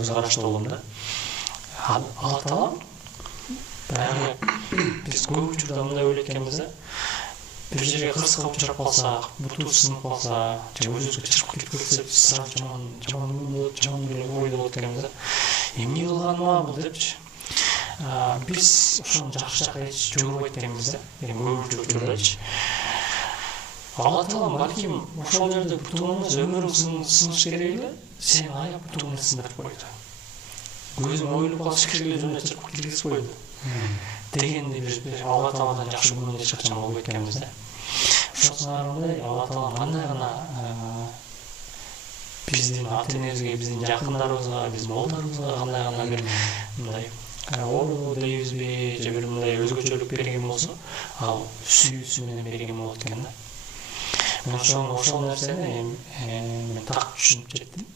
көз карашты болгон да. Ала таалам баягы биз көп учурда мындай ойлойт экенбиз да. Bir жерге кырсыкка учурап калсак, буту сынып калса, же өзүбүзгө чыгып кетип кетсе, сразу жаман эле ойдо болот экенбиз да. Эмне кылганыма бул депчи. Биз ошону жакшы жакка эч жогорбойт экенбиз да. Көп учурдачы. Алла таалам балким ошол жерде бутуңуңуз өмүрүң сыныш керек эле, сени аяп бутуңуңду сындырып койду. Көзүң оюлуп калыш керек эле, жөнүнө чыгып кеткиз койду. Дегенди бир Алла тааладан жакшы күнү эч качан болбойт экенбиз да. Ошондон ары Алла таалам кандай гана биздин ата-энебизге, биздин жакындарыбызга, биздин балдарыбызга кандай гана бир мындай оору дейбизби, же бир мындай өзгөчөлүк берген болсо, ал сүйүүсү менен берген болот экен да. Мен ошол нерсени мен так түшүнүп жеттим.